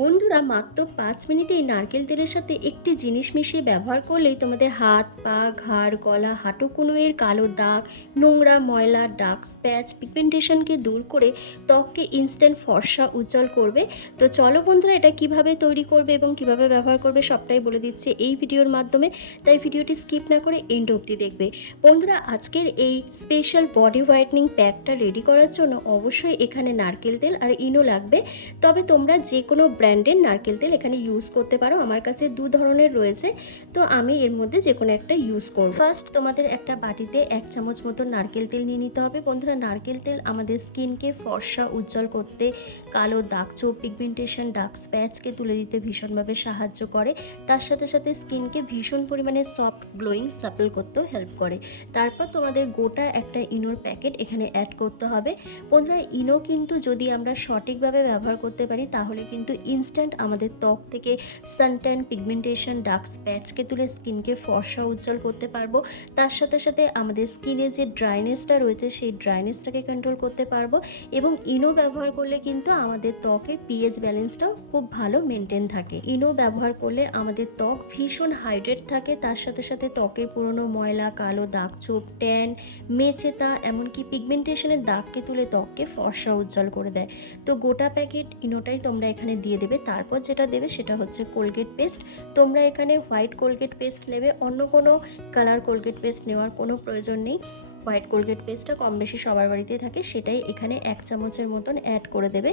বন্ধুরা, মাত্র পাঁচ মিনিটে এই নারকেল তেলের সাথে একটি জিনিস মিশিয়ে ব্যবহার করলেই তোমাদের হাত, পা, ঘাড়, গলা, হাঁটু, কুনুয়ের কালো দাগ, নোংরা ময়লা ডার্ক স্প্যাচ, পিগমেন্টেশনকে দূর করে ত্বককে ইনস্ট্যান্ট ফর্সা উজ্জ্বল করবে। তো চলো বন্ধুরা, এটা কীভাবে তৈরি করবে এবং কীভাবে ব্যবহার করবে সবটাই বলে দিচ্ছে এই ভিডিওর মাধ্যমে। তাই ভিডিওটি স্কিপ না করে এন্ড অবধি দেখবে। বন্ধুরা, আজকের এই স্পেশাল বডি হোয়াইটনিং প্যাকটা রেডি করার জন্য অবশ্যই এখানে নারকেল তেল আর ইনো লাগবে। তবে তোমরা যে কোনো ব্র্যান্ডের নারকেল তেল এখানে ইউজ করতে পারো। আমার কাছে দু ধরনের রয়েছে। তো আমি এর মধ্যে যে কোনো একটা ইউজ করব। ফার্স্ট তোমাদের একটা বাটিতে এক চামচ মতো নারকেল তেল নিয়ে নিতে হবে। বন্ধুরা, নারকেল তেল আমাদের স্কিনকে ফর্সা, উজ্জ্বল করতে, কালো দাগ চোখ পিগমেন্টেশন ডার্ক স্প্যাচকে তুলে দিতে ভীষণভাবে সাহায্য করে। তার সাথে সাথে স্কিনকে ভীষণ পরিমাণে সফট গ্লোয়িং সাপল করতেও হেল্প করে। তারপর তোমাদের গোটা একটা ইনোর প্যাকেট এখানে অ্যাড করতে হবে। বন্ধুরা ইনো কিন্তু যদি আমরা সঠিকভাবে ব্যবহার করতে পারি, তাহলে কিন্তু ইনস্ট্যান্ট আমাদের ত্বক থেকে সানট্যান পিগমেন্টেশন ডার্ক স্প্যাচকে তুলে স্কিনকে ফর্সা, উজ্জ্বল করতে পারব। তার সাথে সাথে আমাদের স্কিনে যে ড্রাইনেসটা রয়েছে, সেই ড্রাইনেসটাকে কন্ট্রোল করতে পারব এবং ইনো ব্যবহার করলে কিন্তু আমাদের ত্বকের পিএইচ ব্যালেন্সটাও খুব ভালো মেনটেন থাকে। ইনো ব্যবহার করলে আমাদের ত্বক ভীষণ হাইড্রেট থাকে। তার সাথে সাথে ত্বকের পুরনো ময়লা, কালো দাগ, ছোপ ট্যান মেচেতা, এমনকি পিগমেন্টেশনের দাগকে তুলে ত্বককে ফর্সা, উজ্জ্বল করে দেয়। তো গোটা প্যাকেট ইনোটাই তোমরা এখানে দিয়ে দেবে, তারপর যেটা দেবে সেটা হচ্ছে কোলগেট পেস্ট তোমরা এখানে হোয়াইট কোলগেট পেস্ট নেবে, অন্য কোনো কালার কোলগেট পেস্ট নেওয়ার কোনো প্রয়োজন নেই। হোয়াইট কোলগেট পেস্টটা কম বেশি সবার বাড়িতে থাকে, সেটাই এখানে এক চামচের মতন অ্যাড করে দেবে।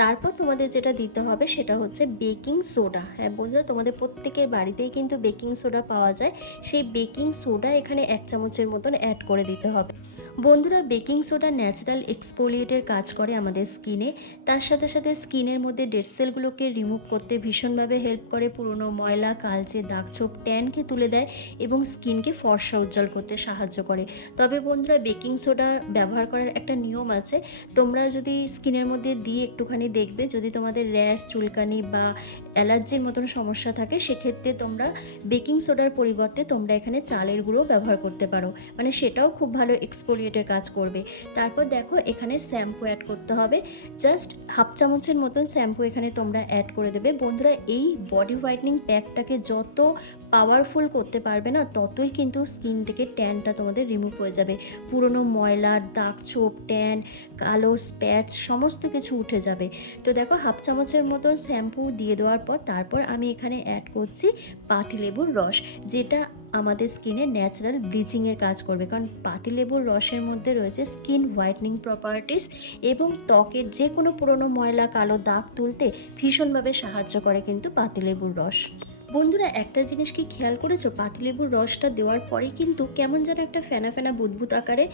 তারপর তোমাদের যেটা দিতে হবে সেটা হচ্ছে বেকিং সোডা হ্যাঁ বন্ধুরা, তোমাদের প্রত্যেকের বাড়িতেই কিন্তু বেকিং সোডা পাওয়া যায়। সেই বেকিং সোডা এখানে এক চামচের মতন অ্যাড করে দিতে হবে। বন্ধুরা, বেকিং সোডা ন্যাচারাল এক্সপোলিয়েটের কাজ করে আমাদের স্কিনে। তার সাথে সাথে স্কিনের মধ্যে ডেড সেলগুলোকে রিমুভ করতে ভীষণভাবে হেল্প করে। পুরনো ময়লা, কালচে দাগ ছোপ, ট্যানকে তুলে দেয় এবং স্কিনকে ফর্সা উজ্জ্বল করতে সাহায্য করে। তবে বন্ধুরা, বেকিং সোডা ব্যবহার করার একটা নিয়ম আছে। তোমরা যদি স্কিনের মধ্যে দিয়ে একটুখানি দেখবে, যদি তোমাদের র্যাশ, চুলকানি বা অ্যালার্জির মতন সমস্যা থাকে, সেক্ষেত্রে তোমরা বেকিং সোডার পরিবর্তে তোমরা এখানে চালের গুঁড়ো ব্যবহার করতে পারো। মানে সেটাও খুব ভালো এক্সফোলিয়েটের কাজ করবে। তারপর দেখো এখানে শ্যাম্পু অ্যাড করতে হবে। জাস্ট হাফ চামচের মতন শ্যাম্পু এখানে তোমরা অ্যাড করে দেবে। বন্ধুরা, এই বডি হোয়াইটনিং প্যাকটাকে যত পাওয়ারফুল করতে পারবে না, ততই কিন্তু স্কিন থেকে ট্যানটা তোমাদের রিমুভ হয়ে যাবে। পুরনো ময়লা, দাগ ছোপ ট্যান কালো স্প্যাচ সমস্ত কিছু উঠে যাবে। তো দেখো হাফ চামচের মতন শ্যাম্পু দিয়ে দেওয়ার পর তারপর আমি এখানে অ্যাড করছি পাতিলেবুর রস, যেটা আমাদের স্কিনে ন্যাচারাল ব্লিচিংয়ের কাজ করবে। কারণ পাতিলেবুর রসের মধ্যে রয়েছে স্কিন হোয়াইটনিং প্রপার্টিস এবং ত্বকের যে কোনো পুরনো ময়লা, কালো দাগ তুলতে ভীষণভাবে সাহায্য করে কিন্তু পাতিলেবুর রস। বন্ধুরা, একটা জিনিস কি খেয়াল করেছ? পাতিলেবুর রসটা দেওয়ার পরে কিন্তু কেমন যেন একটা ফেনা ফেনা বুদবুদ আকারে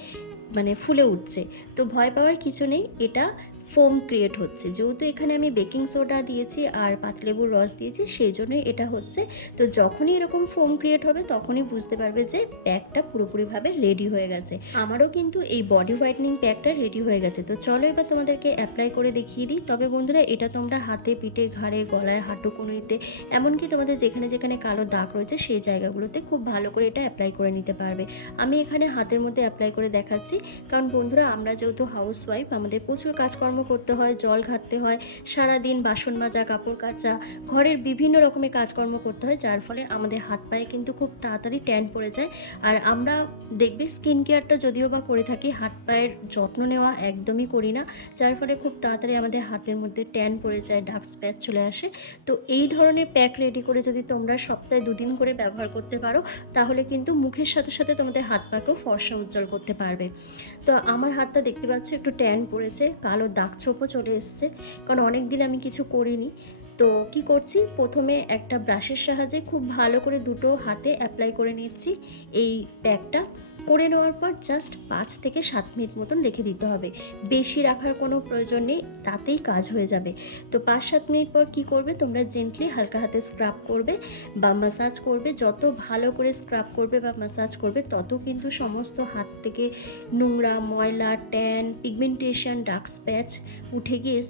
মানে ফুলে উঠছে। তো ভয় পাওয়ার কিছু নেই, এটা ফোম ক্রিয়েট হচ্ছে। যেহেতু এখানে আমি বেকিং সোডা দিয়েছি আর পাতলেবুর রস দিয়েছি, সেই জন্যই এটা হচ্ছে। তো যখনই এরকম ফোম ক্রিয়েট হবে, তখনই বুঝতে পারবে যে প্যাকটা পুরোপুরিভাবে রেডি হয়ে গেছে। আমারও কিন্তু এই বডি হোয়াইটনিং প্যাকটা রেডি হয়ে গেছে। তো চলো এবার তোমাদেরকে অ্যাপ্লাই করে দেখিয়ে দিই। তবে বন্ধুরা, এটা তোমরা হাতে, পিঠে, ঘাড়ে, গলায়, হাঁটু কনুইতে, এমনকি তোমাদের যেখানে যেখানে কালো দাগ রয়েছে, সেই জায়গাগুলোতে খুব ভালো করে এটা অ্যাপ্লাই করে নিতে পারবে। আমি এখানে হাতের মধ্যে অ্যাপ্লাই করে দেখাচ্ছি। কারণ বন্ধুরা, আমরা যেহেতু হাউস ওয়াইফ আমাদের প্রচুর কাজকর্ম করতে হয়, জল ঘাটতে হয়, সারাদিন বাসন মাজা, কাপড় কাচা, ঘরের বিভিন্ন রকমের কাজকর্ম করতে হয়, যার ফলে আমাদের হাত পায়ে কিন্তু খুব তাড়াতাড়ি ট্যান পড়ে যায়। আর আমরা দেখবে স্কিন কেয়ারটা যদিও বা করে থাকি, হাত পায়ের যত্ন নেওয়া একদমই করি না, যার ফলে খুব তাড়াতাড়ি আমাদের হাতের মধ্যে ট্যান পড়ে যায়, ডার্ক স্প্যাচ চলে আসে। তো এই ধরনের প্যাক রেডি করে যদি তোমরা সপ্তাহে দুদিন করে ব্যবহার করতে পারো, তাহলে কিন্তু মুখের সাথে সাথে তোমাদের হাত পাকেও ফর্সা উজ্জ্বল করতে পারবে। তো আমার হাতটা দেখতে পাচ্ছ, একটু ট্যান পড়েছে, কালো দাগ ছোপও চলে এসছে। কারণ অনেক দিন আমি কিছু করিনি। তো কি করছি? প্রথমে একটা ব্রাশের সাহায্যে খুব ভালো করে দুটো হাতে অ্যাপ্লাই করে নিচ্ছি এই প্যাকটা করে নেওয়ার পর জাস্ট পাঁচ থেকে সাত মিনিট মতন রেখে দিতে হবে। বেশি রাখার কোনো প্রয়োজন নেই, তাতেই কাজ হয়ে যাবে। তো পাঁচ সাত মিনিট পর কি করবে? তোমরা জেন্টলি হালকা হাতে স্ক্রাব করবে বা মাসাজ করবে। যত ভালো করে স্ক্রাব করবে বা মাসাজ করবে, তত কিন্তু সমস্ত হাত থেকে নোংরা, ময়লা ট্যান পিগমেন্টেশন ডার্ক স্প্যাচ উঠে গিয়ে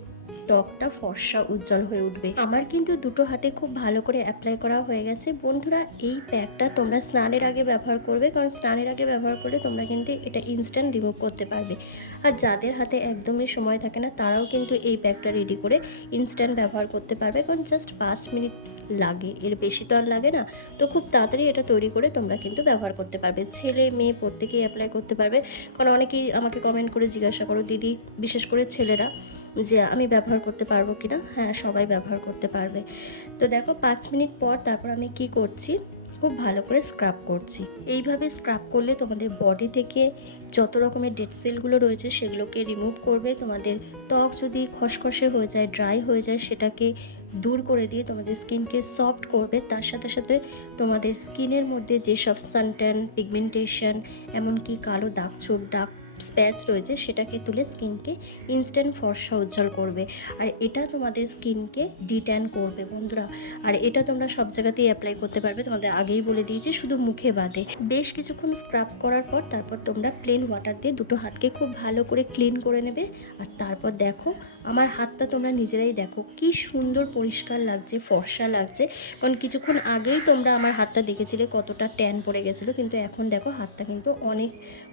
ত্বকটা ফর্সা উজ্জ্বল হয়ে উঠবে। আমার কিন্তু দুটো হাতে খুব ভালো করে অ্যাপ্লাই করা হয়ে গেছে। বন্ধুরা, এই প্যাকটা তোমরা স্নানের আগে ব্যবহার করবে, কারণ স্নানের আগে ব্যবহার করলে তোমরা কিন্তু এটা ইনস্ট্যান্ট রিমুভ করতে পারবে। আর যাদের হাতে একদমই সময় থাকে না, তারাও কিন্তু এই প্যাকটা রেডি করে ইনস্ট্যান্ট ব্যবহার করতে পারবে। কারণ জাস্ট পাঁচ মিনিট লাগে, এর বেশি তো আর লাগে না। তো খুব তাড়াতাড়ি এটা তৈরি করে তোমরা কিন্তু ব্যবহার করতে পারবে। ছেলে, মেয়ে প্রত্যেকেই অ্যাপ্লাই করতে পারবে। কারণ অনেকেই আমাকে কমেন্ট করে জিজ্ঞাসা করো, দিদি, বিশেষ করে ছেলেরা? যে আমি ব্যবহার করতে পারব কি না? হ্যাঁ সবাই ব্যবহার করতে পারবে। তো দেখো, পাঁচ মিনিট পর তারপর আমি কি করছি? খুব ভালো করে স্ক্রাব করছি। এইভাবে স্ক্রাব করলে তোমাদের বডি থেকে যত রকমের ডেড সেলগুলো রয়েছে, সেগুলোকে রিমুভ করবে। তোমাদের ত্বক যদি খসখসে হয়ে যায় ড্রাই হয়ে যায়, সেটাকে দূর করে দিয়ে তোমাদের স্কিনকে সফট করবে। তার সাথে সাথে তোমাদের স্কিনের মধ্যে যেসব সানট্যান পিগমেন্টেশন এমনকি কালো দাগ ছোপ দাগ স্প্যাচ রয়েছে সেটাকে তুলে স্কিনকে ইনস্ট্যান্ট ফর্সা উজ্জ্বল করবে। আর এটা তোমাদের স্কিনকে ডিট্যান করবে বন্ধুরা। আর এটা তোমরা সব জায়গাতেই অ্যাপ্লাই করতে পারবে। তোমাদের আগেই বলে দিয়েছি, শুধু মুখে বাদে। বেশ কিছুক্ষণ স্ক্রাব করার পর তারপর তোমরা প্লেন ওয়াটার দিয়ে দুটো হাতকে খুব ভালো করে ক্লিন করে নেবে। আর তারপর দেখো, আমার হাতটা তোমরা নিজেরাই দেখো, কি সুন্দর পরিষ্কার লাগছে, ফর্সা লাগছে। কারণ কিছুক্ষণ আগেই তোমরা আমার হাতটা দেখেছিলে কতটা ট্যান পড়ে গেছিল, কিন্তু এখন দেখো হাতটা কিন্তু অনেক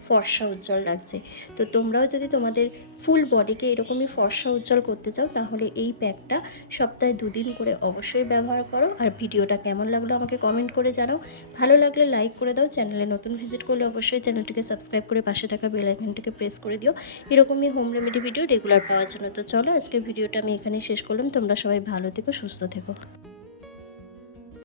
ফর্সা উজ্জ্বল লাগছে। তো তোমরাও যদি তোমাদের ফুল বডিকে এরকমই ফর্সা উজ্জ্বল করতে চাও, তাহলে এই প্যাকটা সপ্তাহে দুদিন করে অবশ্যই ব্যবহার করো। আর ভিডিওটা কেমন লাগল আমাকে কমেন্ট করে জানাও। ভালো লাগলে লাইক করে দাও। চ্যানেলে নতুন ভিজিট করলে অবশ্যই চ্যানেলটিকে সাবস্ক্রাইব করে পাশে থাকা বেল আইকনটিকে প্রেস করে দিও। এরকমই হোম রেমেডি ভিডিও রেগুলার পাওয়ার জন্য। তো চলো আজকে ভিডিওটা আমি এখানেই শেষ করলাম। তোমরা সবাই ভালো থেকো, সুস্থ থেকো।